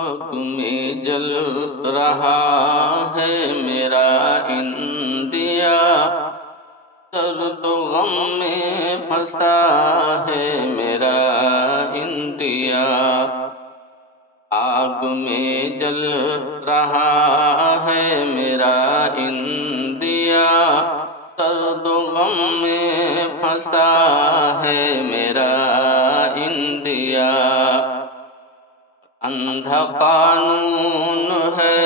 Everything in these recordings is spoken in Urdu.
آگ میں جل رہا ہے میرا انڈیا، درد و غم میں پھنسا ہے میرا انڈیا۔ آگ میں جل رہا ہے میرا انڈیا، درد و غم میں پھنسا ہے میرا انڈیا۔ اندھا قانون ہے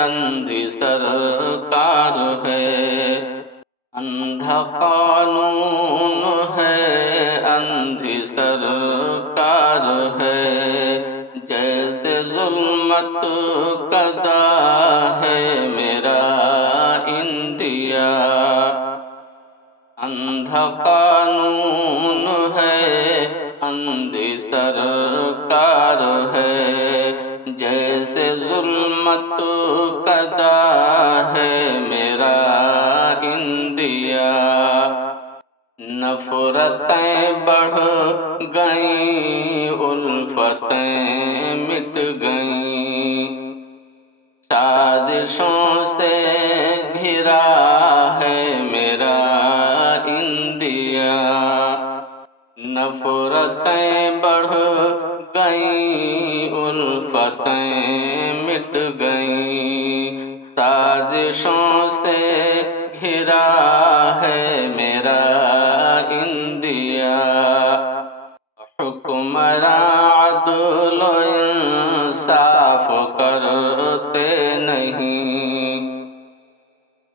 اندھی سرکار ہے، اندھا قانون ہے اندھی سرکار ہے، جیسے ظلمت کدا ہے میرا انڈیا۔ اندھا قانون ہے اندھی سرکار ہے، جیسے ظلمت کدا ہے میرا انڈیا۔ نفرتیں بڑھ گئیں الفتیں مٹ گئیں، سازشوں سے گھرا ہے میرا انڈیا۔ نفرتیں بڑھ گئیں الفتیں مٹ گئیں، سازشوں سے گھرا ہے میرا انڈیا۔ حکمراں عدل و انصاف کرتے نہیں،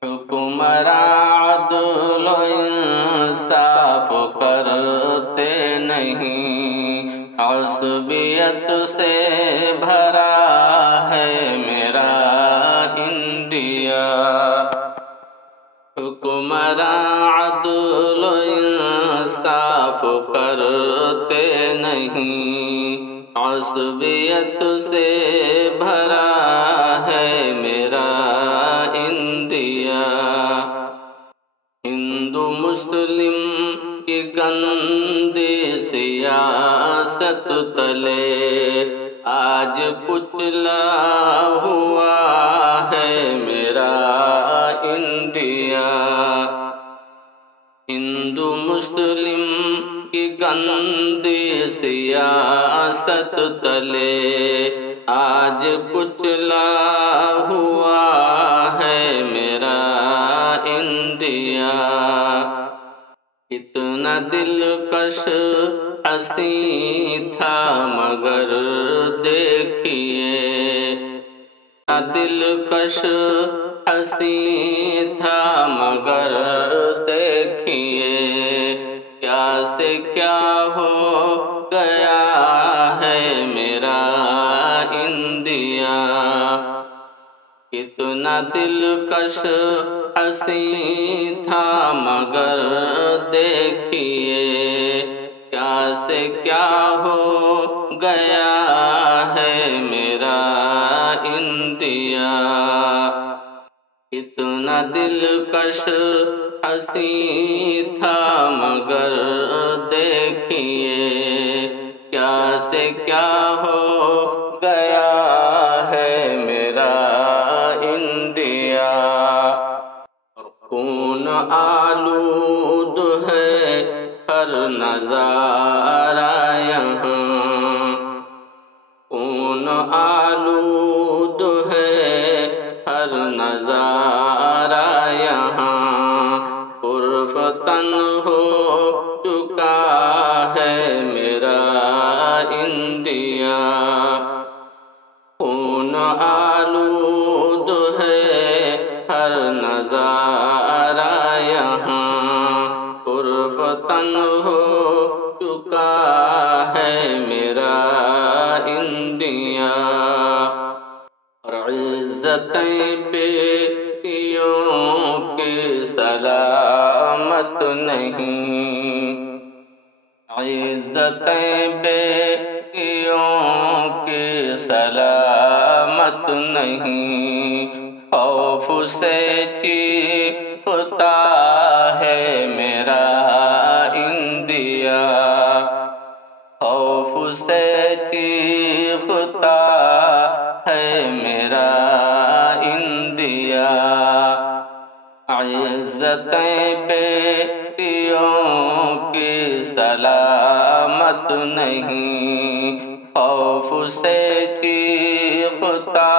حکمراں عدل و انصاف کرتے نہیں، عصبیت سے بھرا ہے میرا انڈیا۔ حکمراں عدل و انصاف کرتے نہیں، عصبیت سے بھرا ہے میرا انڈیا۔ ہندو مسلم کی گندی سیاست تلے آج کچلا ہوا ہے میرا انڈیا۔ ہندو مسلم کی گندی سیاست تلے آج کچلا ہوا ہے میرا انڈیا۔ اتنا دلکش حسین تھا مگر دیکھیے، اتنا دلکش حسین تھا مگر دیکھیے، کیا سے کیا ہو گیا ہے میرا انڈیا۔ اتنا دلکش حسین تھا مگر دیکھیے، کیا سے کیا ہو گیا ہے میرا انڈیا۔ اتنا دلکش حسین تھا مگر دیکھیے، کیا سے کیا ہو گیا ہے میرا انڈیا۔ خون آلود ہے ہر نظارہ یہاں، خون آلود ہے ہر نظارہ یہاں، پرفتن ہو چکا ہے میرا انڈیا۔ خون آلود ہے ہر نظارہ یہاں، پرفتن ہو چکا ہے میرا انڈیا۔ اور عزتیں بیٹیوں کی سلامت نہیں، عزتیں بیٹیوں کی سلامت نہیں، خوف سے چیختا ہے میرا انڈیا، خوف سے چیختا ہے میرا انڈیا، عزتیں بیٹیوں کی سلامت نہیں، خوف سے چیختا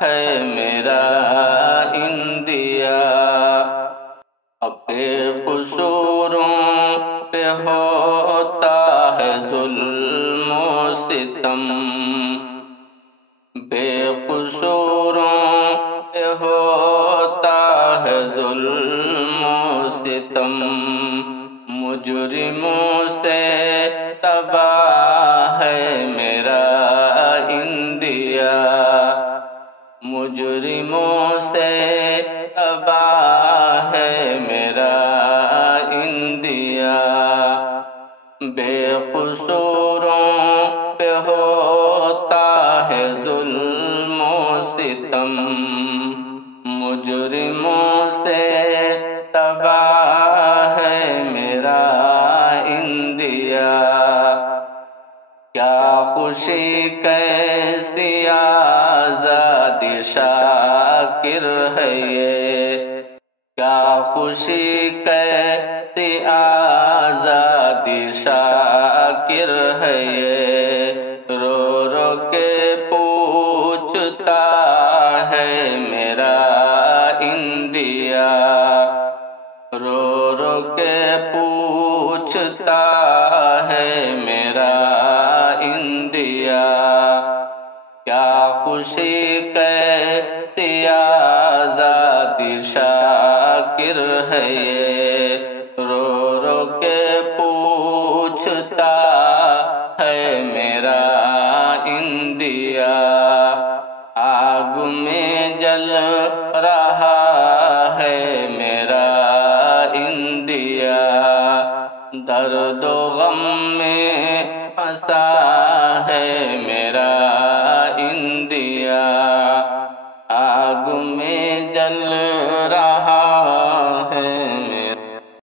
ہے میرا انڈیا، اپنے قصوروں پہ ہوتا ہے ظلم و ستم، بے قصوروں پہ ہوتا ہے ظلم و ستم، مجرموں سے تباہ ہے میرا انڈیا، مجرموں سے تباہ ہے میرا انڈیا، بے قصوروں پہ ہوتا ہے ظلم و ستم، مجرموں سے تباہ ہے میرا انڈیا، کیا خوشی کیسی آزادی شاکر ہے یہ، کیا خوشی کیسی آزادی شاکر ہے یہ، رو رو کے پوچھتا ہے میرا انڈیا، رو رو کے پوچھتا ہے میرا انڈیا، کیا خوشی کیسی آزادی شاکر ہے یہ، رو رو کے پوچھتا ہے میرا انڈیا، آگ میں جل رہا ہے میرا انڈیا، درد و غم میں پھنسا ہے میرا انڈیا، آگ میں جل